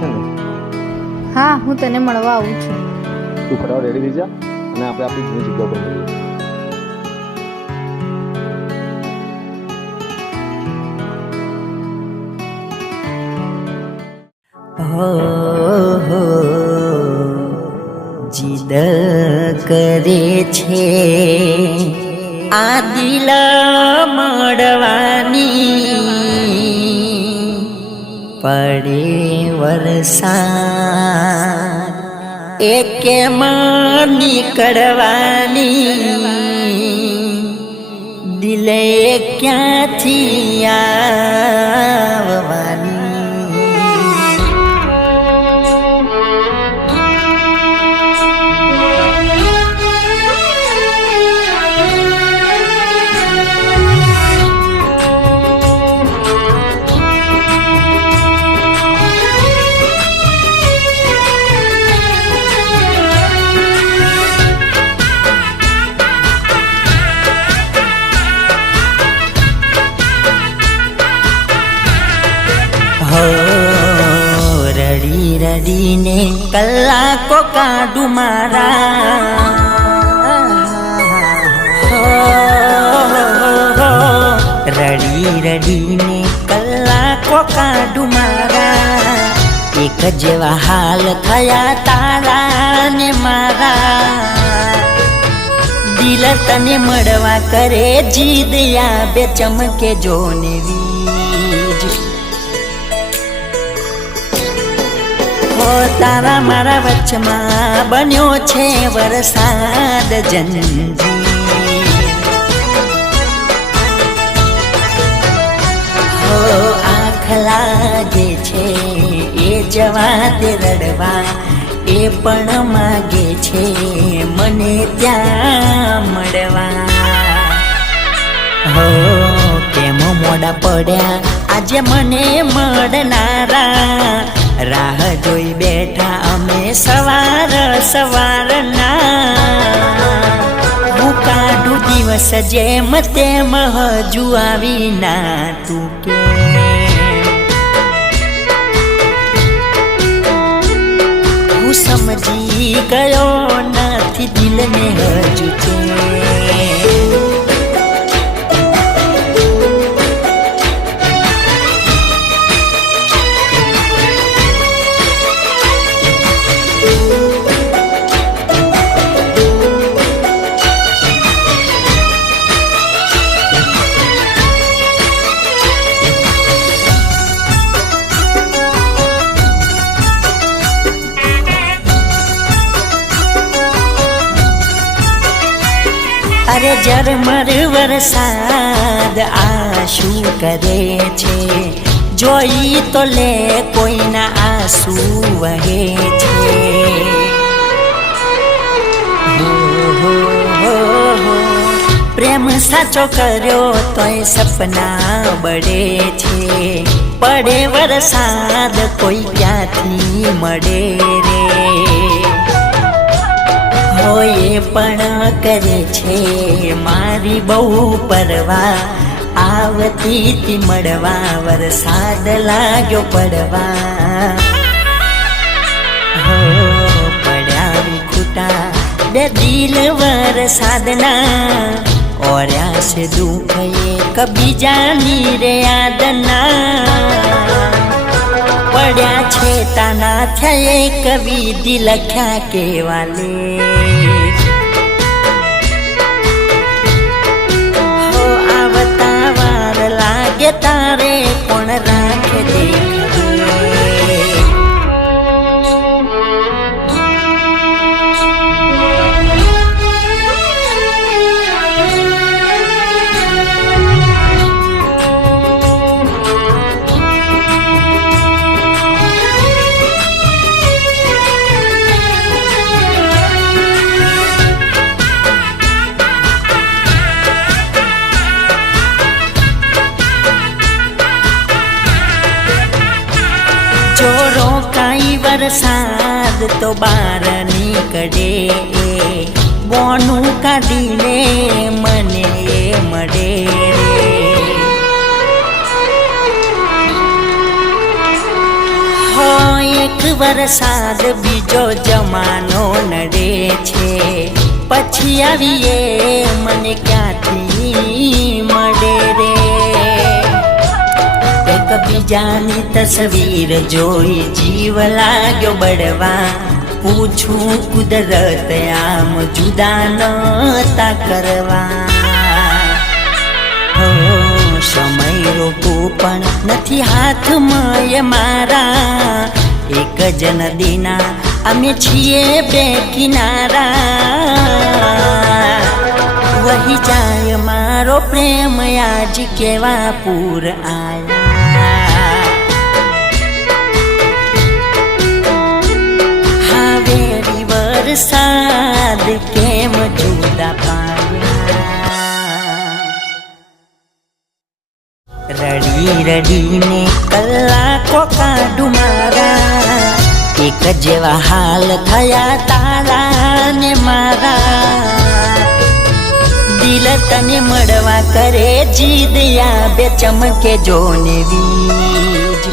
છે ને? હા, હું તને મળવા આવું છું. તું ફટાફટ રેડી થઈ જા અને આપણે આપણી જૂની જગ્યા પર મળીએ. હો જીદ કરે છે આ દિલ મળવાની, પડે વરસાદ એકે માં નીકળવાની, દિલે ક્યાંથી આવવાની. રડી રડીને કલાકો કાઢું મારા, રડી રડીને કલાકો કાઢું મારા, એક જેવા હાલ થયા તારા ને મારા. દિલ તને મળવા કરે જીદ યાબે ચમકે જોને વીજ. તારા મારા વચમાં બન્યો છે વરસાદ જંજીર. હો આંખ લાગે છે એ જવા તે રડવા, એ પણ માગે છે મને ત્યાં મળવા. હો કેમ મોડા પડ્યા આજે મને મળનારા, રાહ જોઈ બેઠા અમે સવાર સવારના. હું કાઢું દિવસ જેમ તેમ હજુ આવી ના તું કે. હું સમજી ગયો નથી દિલને હજુ છે. અરે ઝરમર વરસાદ આ શું કરે છે, જોઈ તો લે કોઈના આંસુ વહે છે. પ્રેમ સાચો કર્યો તોય સપના બળે છે, પડે વરસાદ કોઈ ક્યાંથી મળે રે. હોય પણ કરે છે મારી બહુ પરવા, આવતી મળવા વરસાદ લાગ્યો પડવા. હો પડ્યા ખૂટા બે દિલ વરસાદના, ઓર્યા છે દુઃખ એક બીજાની રે યાદના. પડ્યા છે તાના થયે કવિ લખ્યા કેવાલે. હો આવતા વાર લાગે તારે કોણ રાખે દે. વરસાદ તો બાર નીકળે, બોનું કાઢીને મને મળે રે. હો એક એક વરસાદ બીજો જમાનો નડે છે, પછી આવીએ મને ક્યાંથી મળે રે. એક બીજાની તસવીર જોઈ જીવ લાગ્યો બળવા, પૂછું કુદરત આમ જુદા નતા કરવા. સમય રોકવો પણ નથી હાથમાં એ મારા, એક જ નદીના અમે છીએ બે કિનારા. વહી જાય મારો પ્રેમ આજ કેવા પૂર આયા. હાવેરી વરસાદ કેમ જુદા પાડ્યા. રડી રડીને કલાકો કાઢું મારા, એક જેવા હાલ થયા તારા ને મારા. દિલ તને મળવા કરે જીદ યા બે ચમકે જોને વીજ,